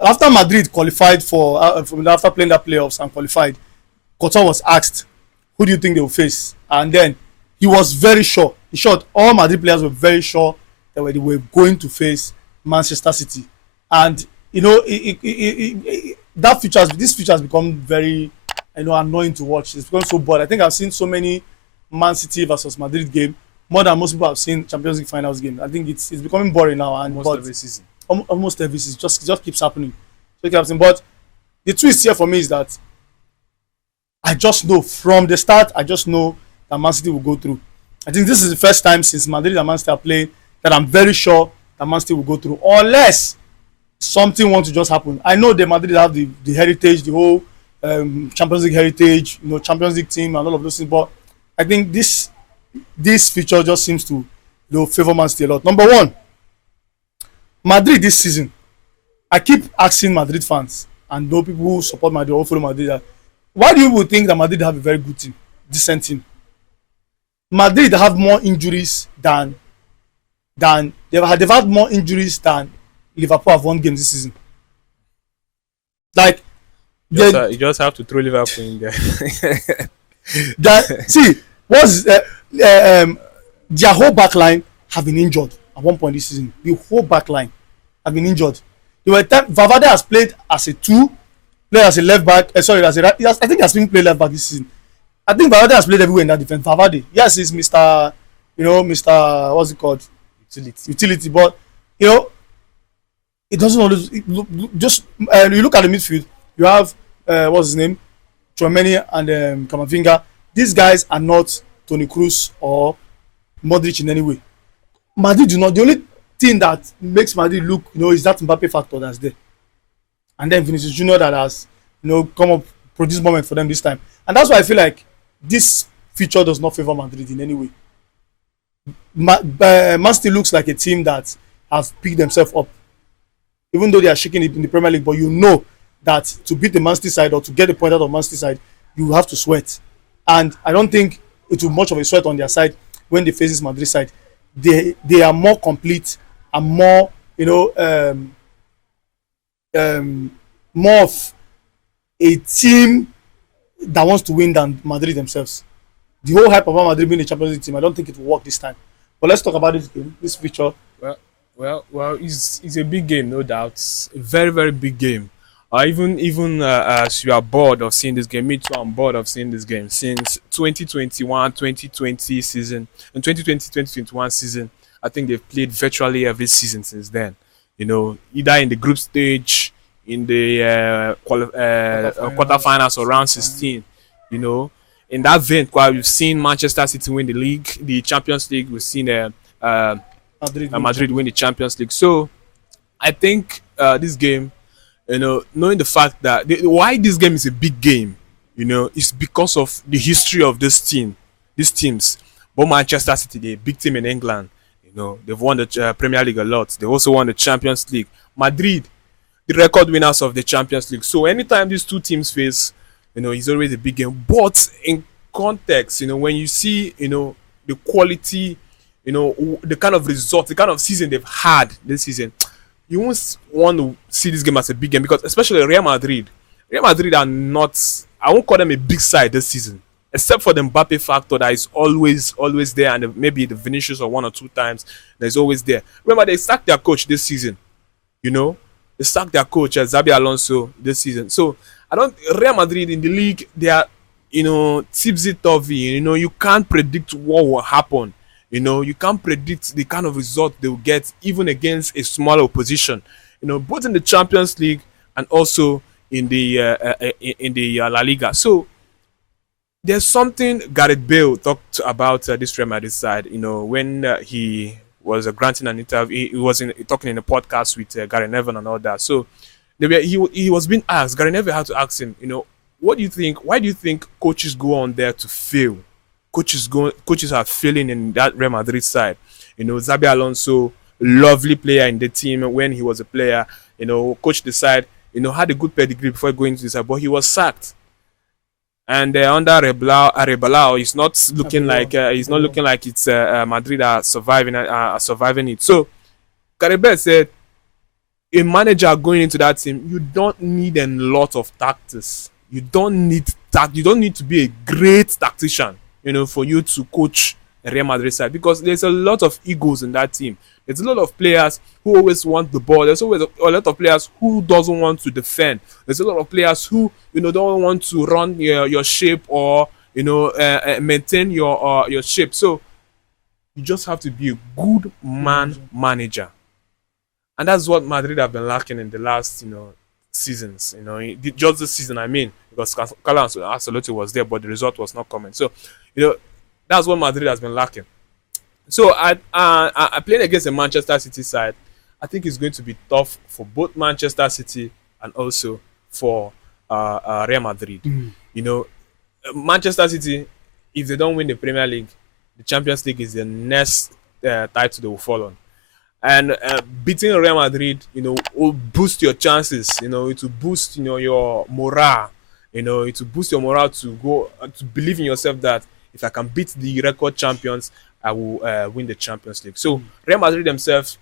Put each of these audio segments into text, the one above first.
after Madrid qualified after playing that playoffs and qualified, Coutinho was asked, "Who do you think they will face?" And then he was very sure. In short, all Madrid players were very sure that they were going to face Manchester City, and this feature has become very annoying to watch. It's become so bored. I think I've seen so many Man City versus Madrid game more than most people have seen Champions League finals game. I think it's becoming boring now, and almost every season. Almost every season it just keeps happening. So it keeps happening. But the twist here for me is that I just know from the start. I just know that Man City will go through. I think this is the first time since Madrid and Man City are playing that I'm very sure that Man City will go through, unless something wants to just happen. I know the Madrid have the heritage, the whole Champions League heritage, Champions League team and all of those things. But I think this feature just seems to favor Man City a lot. Number one, Madrid this season. I keep asking Madrid fans and people who support Madrid or follow Madrid that, why do you think that Madrid have a very good team, decent team? Madrid have more injuries than they've had more injuries than Liverpool have won games this season. Like you just have to throw Liverpool in there. Their whole back line have been injured at one point this season. The whole back line have been injured. There were times Valverde has played as a 2, played as a left back. As a right. I think he has been playing left back this season. I think Valverde has played everywhere in that defense. Valverde, yes, he's Mr. What's it called? Utility. But it doesn't always you look at the midfield. You have what's his name, Tchouaméni and Camavinga. These guys are not Toni Kroos or Modric in any way. Madrid do not. The only thing that makes Madrid look, is that Mbappe factor that's there, and then Vinicius Junior that has, come up produce moment for them this time, and that's why I feel like this feature does not favor Madrid in any way. Man City looks like a team that have picked themselves up, even though they are shaking it in the Premier League. But that to beat the Man City side or to get the point out of Man City side, you have to sweat, and I don't think it will much of a sweat on their side when they face this Madrid side. They are more complete and more more of a team that wants to win than Madrid themselves. The whole hype about Madrid being a Champions League team, I don't think it will work this time. But let's talk about this game, this feature. Well, it's a big game, no doubt. A very, very big game. Even as you are bored of seeing this game, me too, I'm bored of seeing this game. Since 2020 season, and 2020-2021 season, I think they've played virtually every season since then. Either in the group stage, in the quarterfinals or round 16. In that vein, we've seen Manchester City win the league, the Champions League. We've seen Madrid win the Champions League. So I think this game, knowing the fact that why this game is a big game, is because of the history of these teams. But Manchester City, they're a big team in England. They've won the Premier League a lot. They also won the Champions League. Madrid, the record winners of the Champions League. So anytime these two teams face, it's always a big game. But in context, when you see, the quality, the kind of result, the kind of season they've had this season, you won't want to see this game as a big game, because especially Real Madrid are not, I won't call them a big side this season, except for the Mbappe factor that is always there, and maybe the Vinicius or 1 or 2 times that is always there. Remember, they sacked their coach this season. They sacked their coach, Xabi Alonso, this season. So Real Madrid in the league, they are, tipsy-turvy. You can't predict what will happen. You can't predict the kind of result they will get even against a smaller opposition. Both in the Champions League and also in the La Liga. So there's something Gareth Bale talked about this Real Madrid side. When he was granting an interview, he was talking in a podcast with Gary Neville and all that. So he was being asked. Gary Neville had to ask him, what do you think? Why do you think coaches go on there to fail? Coaches are failing in that Real Madrid side. Xabi Alonso, lovely player in the team when he was a player. Coach the side, had a good pedigree before going to the side, but he was sacked. And under Arrebalao, it's not looking like it's Madrid are surviving it. So Gareth Bale said, a manager going into that team, you don't need a lot of tactics. You don't need You don't need to be a great tactician, for you to coach a Real Madrid side, because there's a lot of egos in that team. There's a lot of players who always want the ball. There's always a lot of players who doesn't want to defend. There's a lot of players who don't want to run your shape, or maintain your shape. So you just have to be a good manager. And that's what Madrid have been lacking in the last, seasons. Just this season, I mean, because Carlo Ancelotti was there, but the result was not coming. So, that's what Madrid has been lacking. So I played against the Manchester City side. I think it's going to be tough for both Manchester City and also for Real Madrid. Manchester City, if they don't win the Premier League, the Champions League is the next title they will fall on. And beating Real Madrid, will boost your chances. It will boost, your morale. It will boost your morale to go to believe in yourself that if I can beat the record champions, I will win the Champions League. So Real Madrid themselves,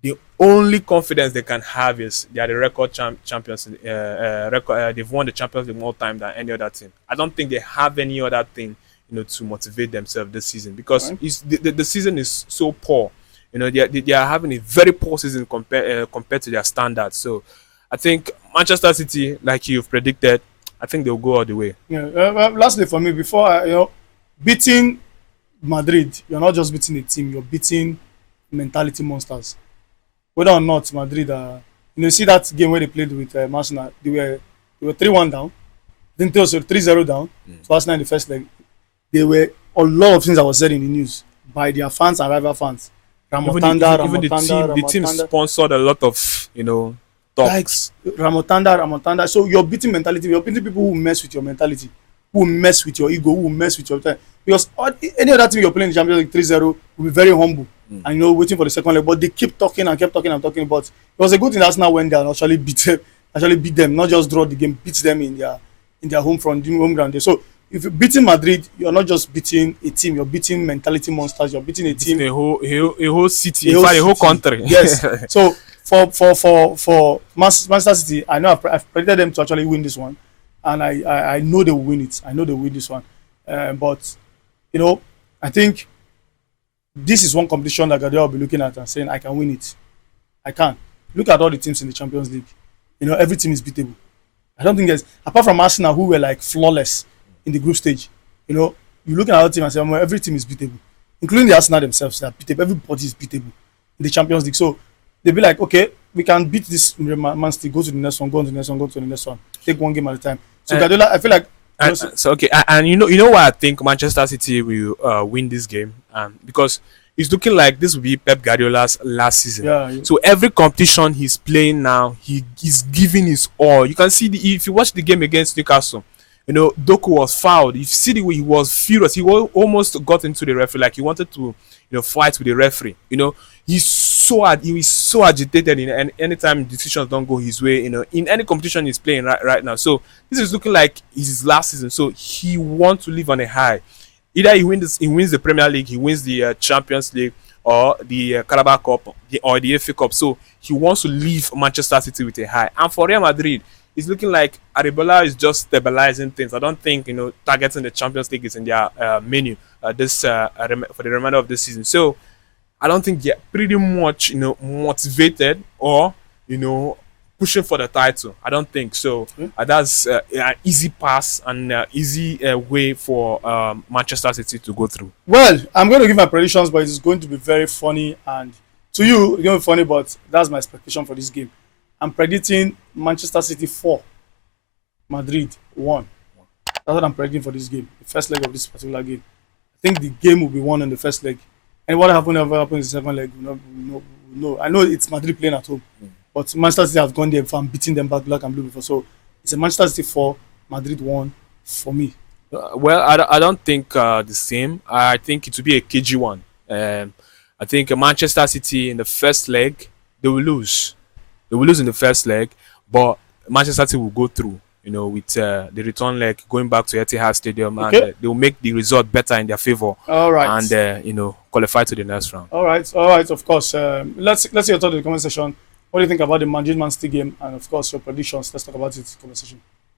the only confidence they can have is they are the record champions. They've won the Champions League more time than any other team. I don't think they have any other thing, to motivate themselves this season, because the season is so poor. They are having a very poor season compared to their standards. So I think Manchester City, like you've predicted, I think they'll go all the way. Yeah. Lastly, for me, before beating Madrid, you're not just beating a team, you're beating mentality monsters. Whether or not Madrid see that game where they played with Arsenal, they were 3-1 down, then they also 3-0 down. So Arsenal in the first leg, there were a lot of things that was said in the news by their fans and rival fans. Even the team sponsored a lot of talks. Like Ramotanda. So you're beating mentality. You're beating people who mess with your mentality, who mess with your ego, who mess with your time. Because any other team you're playing in the Champions League 3-0 will be very humble and waiting for the second leg. But they keep talking and kept talking and talking. But it was a good thing that Arsenal went there and actually beat them, not just draw the game, beat them in their home ground. So if you're beating Madrid, you're not just beating a team, you're beating mentality monsters, you're beating a team, a whole city, a whole country. Yes. So for Manchester City, I know I've predicted them to actually win this one, and I know they will win it. I know they will win this one. But I think this is one competition that Guardiola will be looking at and saying, I can win it. I can. Look at all the teams in the Champions League. Every team is beatable. I don't think there's, apart from Arsenal, who were like flawless in the group stage. You look at our team and say, well, every team is beatable, including the Arsenal themselves. They are beatable. Everybody is beatable in the Champions League. So they'll be like, okay, we can beat this Man City, go to the next one, go to the next one, go to the next one, take one game at a time. So Guardiola, I feel like. And you know why I think Manchester City will win this game, because it's looking like this will be Pep Guardiola's last season. Yeah. So every competition he's playing now, he's giving his all. You can see if you watch the game against Newcastle, Doku was fouled. You see the way he was furious. He almost got into the referee, like he wanted to, fight with the referee. He's so agitated and anytime decisions don't go his way. In any competition he's playing right now. So this is looking like his last season. So he wants to live on a high. Either he wins the Premier League, he wins the Champions League, or the Carabao Cup, or the FA Cup. So he wants to leave Manchester City with a high. And for Real Madrid, it's looking like Arribola is just stabilizing things. I don't think targeting the Champions League is in their menu for the remainder of this season. So I don't think they're pretty much motivated or pushing for the title. I don't think so. That's an easy pass and easy way for Manchester City to go through. Well, I'm going to give my predictions, but it's going to be very funny, and to you, it's going to be funny, but that's my expectation for this game. I'm predicting Manchester City 4, Madrid 1. That's what I'm predicting for this game, the first leg of this particular game. I think the game will be won in the first leg. And what happens in the second leg, no. I know it's Madrid playing at home, but Manchester City have gone there from beating them back black and blue before. So it's a Manchester City 4, Madrid 1 for me. Well, I don't think the same. I think it will be a KG one. I think Manchester City in the first leg, they will lose. They will lose in the first leg, but Manchester City will go through, with the return leg going back to Etihad Stadium, and they will make the result better in their favor. All right. And, qualify to the next round. All right. Of course. Let's see your thought in the comment section. What do you think about the Madrid Man City game? And of course, your predictions. Let's talk about it in conversation.